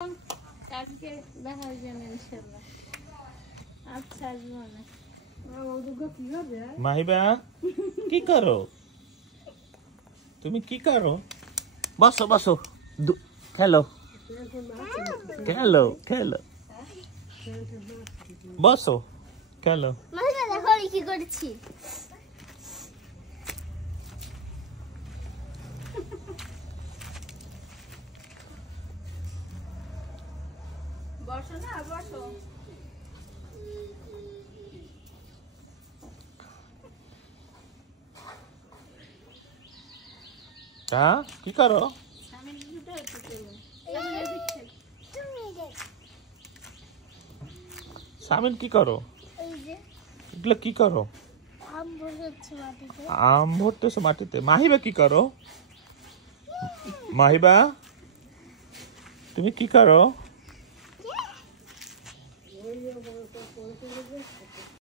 কালকে দেখা হবে ইনশাআল্লাহ। আচ্ছা আসবো না। মাহিবা কি করো? তুমি কি করো? বসো বসো, খেলো খেলো খেলো, বসো খেলো। মাহিবা দেখো কি করছি। বসো না, বসো। হ্যাঁ কি করো? সামিন কি করো? এগুলো কি করো? আম ভরতেছো মাটিতে। মাহিবা কি করো? মাহিবা তুমি কি করো?